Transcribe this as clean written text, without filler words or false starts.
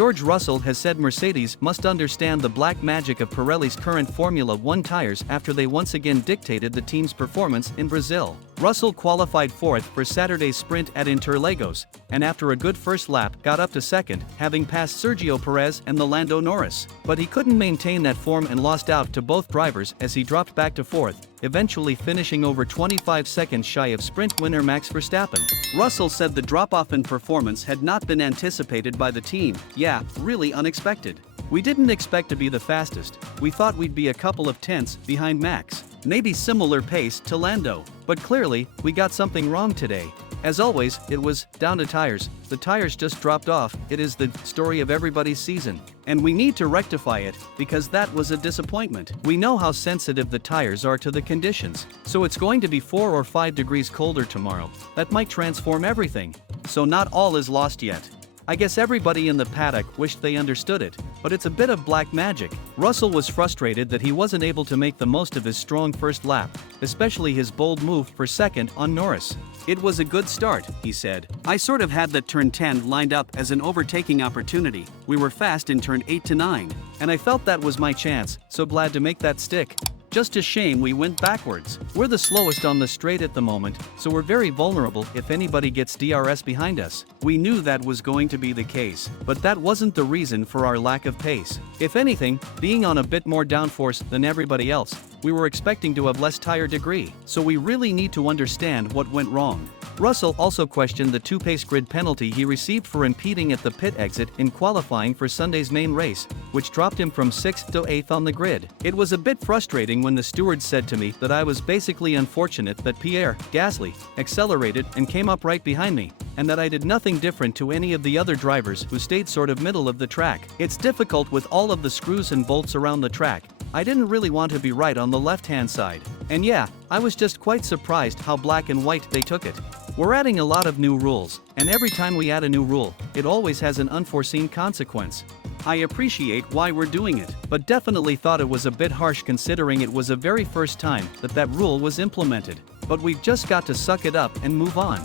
George Russell has said Mercedes must understand the black magic of Pirelli's current Formula One tires after they once again dictated the team's performance in Brazil. Russell qualified fourth for Saturday's sprint at Interlagos, and after a good first lap got up to second, having passed Sergio Perez and Lando Norris. But he couldn't maintain that form and lost out to both drivers as he dropped back to fourth, eventually finishing over 25 seconds shy of sprint winner Max Verstappen. Russell said the drop-off in performance had not been anticipated by the team. Yeah, really unexpected. We didn't expect to be the fastest, we thought we'd be a couple of tenths behind Max. Maybe similar pace to Lando. But clearly, we got something wrong today. As always, it was down to tires. The tires just dropped off. It is the story of everybody's season. And we need to rectify it, because that was a disappointment. We know how sensitive the tires are to the conditions. So it's going to be 4 or 5 degrees colder tomorrow. That might transform everything. So not all is lost yet. I guess everybody in the paddock wished they understood it, but it's a bit of black magic. Russell was frustrated that he wasn't able to make the most of his strong first lap, especially his bold move for second on Norris. "It was a good start," he said. "I sort of had that turn 10 lined up as an overtaking opportunity. We were fast in turn 8 to 9, and I felt that was my chance, so glad to make that stick. Just a shame we went backwards. We're the slowest on the straight at the moment, so we're very vulnerable if anybody gets DRS behind us. We knew that was going to be the case, but that wasn't the reason for our lack of pace. If anything, being on a bit more downforce than everybody else, we were expecting to have less tire degree, so we really need to understand what went wrong." Russell also questioned the 2-pace grid penalty he received for impeding at the pit exit in qualifying for Sunday's main race, which dropped him from 6th to 8th on the grid. "It was a bit frustrating when the steward said to me that I was basically unfortunate that Pierre Gasly accelerated and came up right behind me, and that I did nothing different to any of the other drivers who stayed sort of middle of the track. It's difficult with all of the screws and bolts around the track. I didn't really want to be right on the left-hand side. And yeah, I was just quite surprised how black and white they took it. We're adding a lot of new rules, and every time we add a new rule, it always has an unforeseen consequence. I appreciate why we're doing it, but definitely thought it was a bit harsh considering it was the very first time that rule was implemented. But we've just got to suck it up and move on."